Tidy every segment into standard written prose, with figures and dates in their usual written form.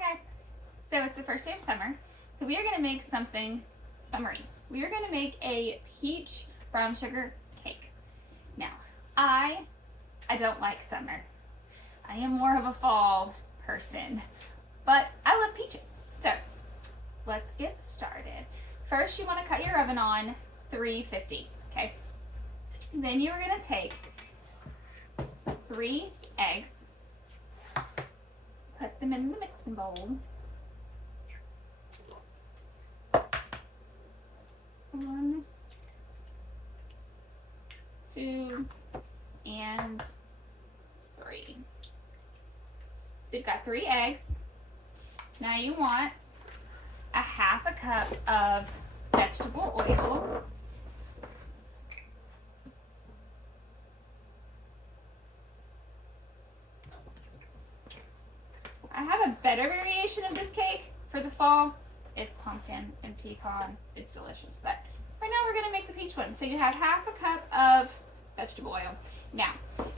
Hi guys. So it's the first day of summer. So we are going to make something summery. We are going to make a peach brown sugar cake. Now, I don't like summer. I am more of a fall person, but I love peaches. So let's get started. First, you want to cut your oven on 350, okay? Then you are going to take 3 eggs, put them in the mixing bowl. 1, 2, and 3. So you've got 3 eggs. Now you want a half a cup of vegetable oil. I have a better variation of this cake for the fall. It's pumpkin and pecan. It's delicious. But right now we're going to make the peach one. So you have half a cup of vegetable oil. Now,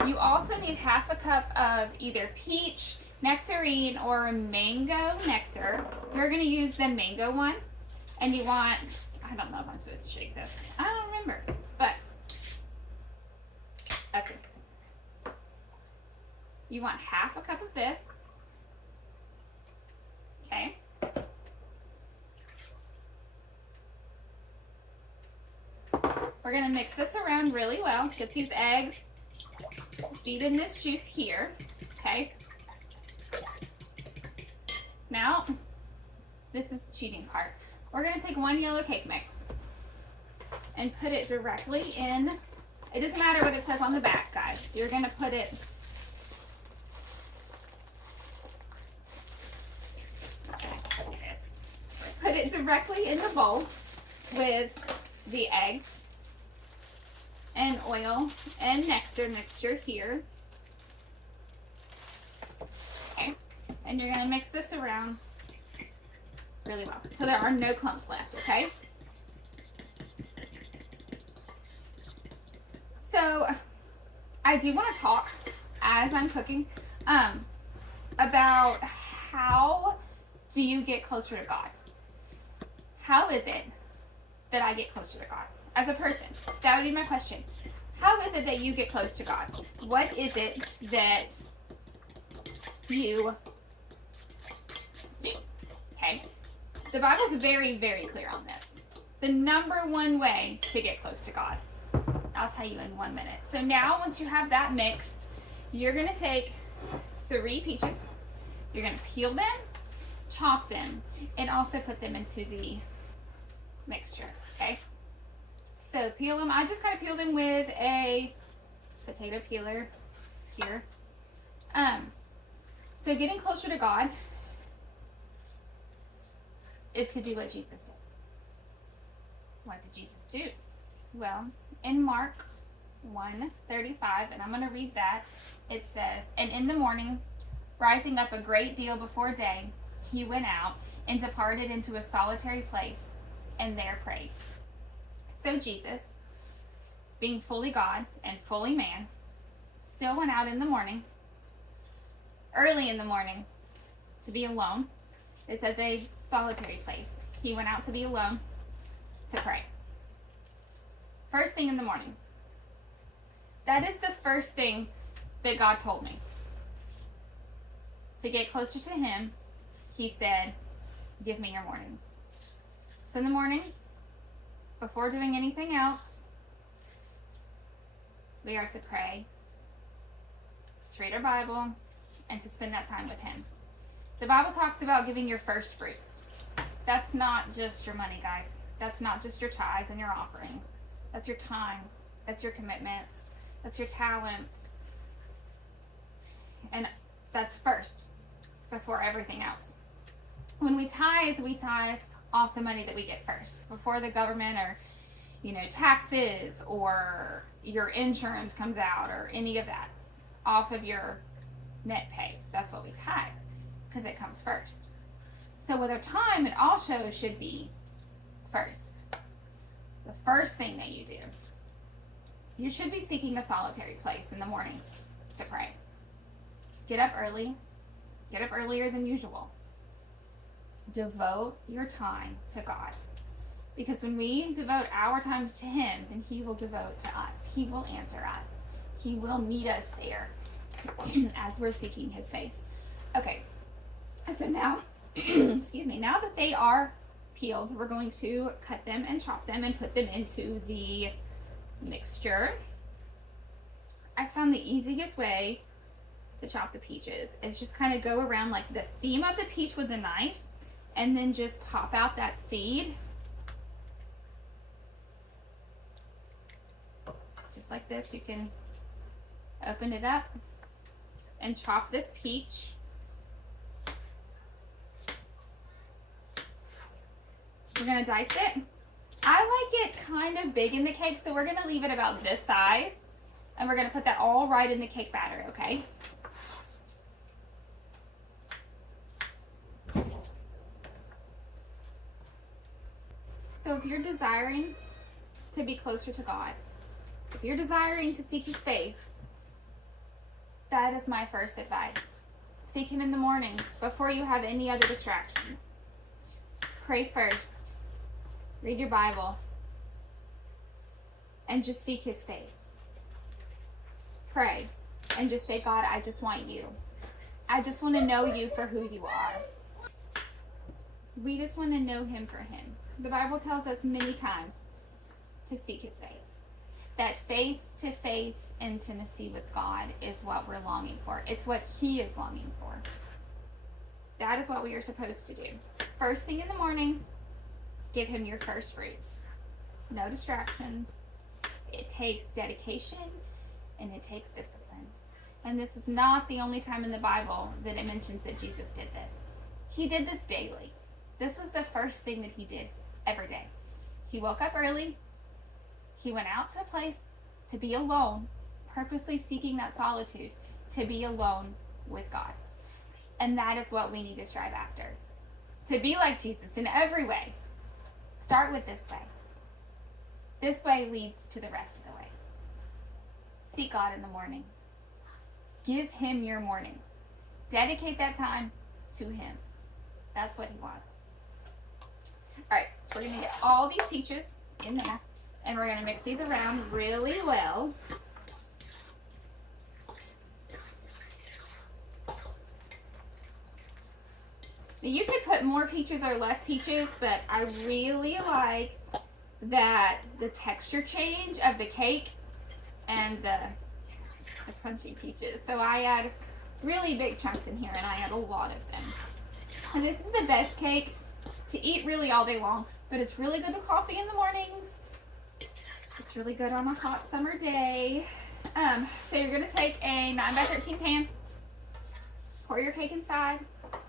you also need half a cup of either peach, nectarine, or mango nectar. You're going to use the mango one. And you want, I don't know if I'm supposed to shake this. I don't remember. But, okay. You want half a cup of this. Okay. We're going to mix this around really well. Get these eggs, beat in this juice here. Okay. Now, this is the cheating part. We're going to take 1 yellow cake mix and put it directly in. It doesn't matter what it says on the back, guys. You're going to put it directly in the bowl with the eggs and oil and nectar mixture here. Okay, and you're going to mix this around really well so there are no clumps left, okay? So I do want to talk as I'm cooking about how do you get closer to God? How is it that I get closer to God as a person? That would be my question. How is it that you get close to God? What is it that you do? Okay. The Bible is very, very clear on this. The number one way to get close to God. I'll tell you in 1 minute. So now once you have that mixed, you're going to take 3 peaches. You're going to peel them, chop them, and also put them into the mixture, okay? So peel them. I just kind of peel them with a potato peeler here. So getting closer to God is to do what Jesus did. What did Jesus do? Well, in Mark 1:35, and I'm going to read that, it says, "And in the morning, rising up a great deal before day, he went out and departed into a solitary place and there prayed." So Jesus, being fully God and fully man, still went out in the morning, early in the morning, to be alone. It says a solitary place. He went out to be alone to pray. First thing in the morning. That is the first thing that God told me. To get closer to him, he said, give me your mornings. So in the morning, before doing anything else, we are to pray, to read our Bible, and to spend that time with him. The Bible talks about giving your first fruits. That's not just your money, guys. That's not just your tithes and your offerings. That's your time. That's your commitments. That's your talents. And that's first, before everything else. When we tithe off the money that we get first, before the government or, taxes or your insurance comes out or any of that, off of your net pay. That's what we tithe, because it comes first. So with our time, it also should be first. The first thing that you do. You should be seeking a solitary place in the mornings to pray. Get up early. Get up earlier than usual. devote your time to God. Because when we devote our time to Him, then He will devote to us. He will answer us. He will meet us there as we're seeking His face. Okay, so now, excuse me, now that they are peeled, we're going to cut them and chop them and put them into the mixture. I found the easiest way to chop the peaches is just kind of go around like the seam of the peach with a knife and then just pop out that seed. Just like this, you can open it up and chop this peach. We're gonna dice it. I like it kind of big in the cake, so we're gonna leave it about this size. And we're gonna put that all right in the cake batter, okay? So if you're desiring to be closer to God, if you're desiring to seek His face, that is my first advice. Seek Him in the morning before you have any other distractions. Pray first. Read your Bible. And just seek His face. Pray. And just say, God, I just want you. I just want to know you for who you are. We just want to know Him for Him. The Bible tells us many times to seek His face. That face-to-face intimacy with God is what we're longing for. It's what He is longing for. That is what we are supposed to do. First thing in the morning, give Him your first fruits. No distractions. It takes dedication and it takes discipline. And this is not the only time in the Bible that it mentions that Jesus did this. He did this daily. This was the first thing that He did every day. He woke up early. He went out to a place to be alone, purposely seeking that solitude, to be alone with God. And that is what we need to strive after. To be like Jesus in every way. Start with this way. This way leads to the rest of the ways. Seek God in the morning. Give Him your mornings. Dedicate that time to Him. That's what He wants. All right, so we're going to get all these peaches in there, and we're going to mix these around really well. Now you could put more peaches or less peaches, but I really like that the texture change of the cake and the crunchy peaches. So I add really big chunks in here, and I add a lot of them. And this is the best cake to eat really all day long, but it's really good with coffee in the mornings. It's really good on a hot summer day. So you're gonna take a 9x13 pan, pour your cake inside,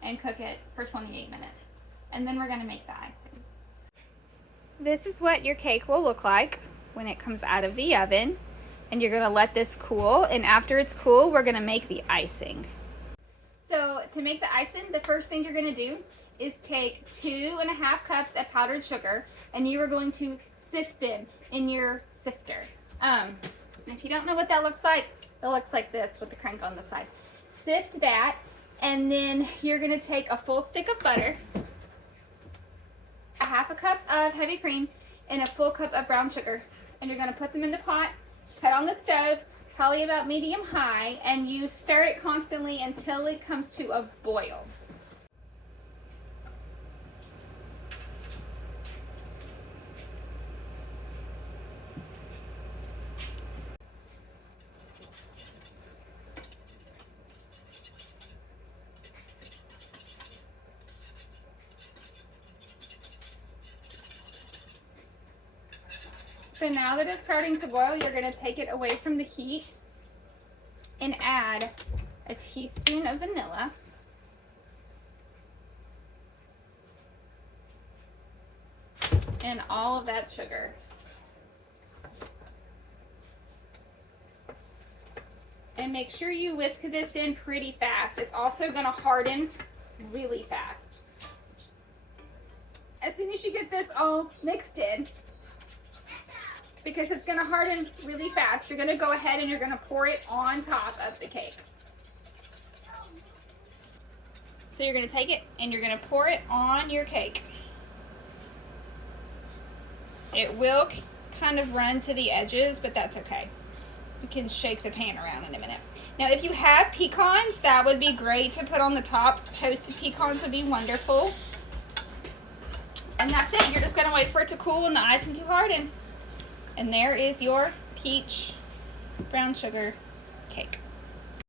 and cook it for 28 minutes. And then we're gonna make the icing. This is what your cake will look like when it comes out of the oven. And you're gonna let this cool, and after it's cool, we're gonna make the icing. So to make the icing, the first thing you're gonna do is take 2.5 cups of powdered sugar, and you are going to sift them in your sifter. If you don't know what that looks like, it looks like this with the crank on the side. Sift that, and then you're gonna take a full stick of butter, a 1/2 cup of heavy cream, and a full cup of brown sugar. And you're gonna put them in the pot, put on the stove, probably about medium high, and you stir it constantly until it comes to a boil. So now that it's starting to boil, you're going to take it away from the heat and add a teaspoon of vanilla. And all of that sugar. And make sure you whisk this in pretty fast. It's also going to harden really fast. As soon as you get this all mixed in, because it's going to harden really fast, you're going to go ahead and you're going to pour it on top of the cake. So you're going to take it and you're going to pour it on your cake. It will kind of run to the edges, but that's okay. You can shake the pan around in a minute. Now, if you have pecans, that would be great to put on the top. Toasted pecans would be wonderful. And that's it. You're just going to wait for it to cool and the icing to harden. And there is your peach brown sugar cake.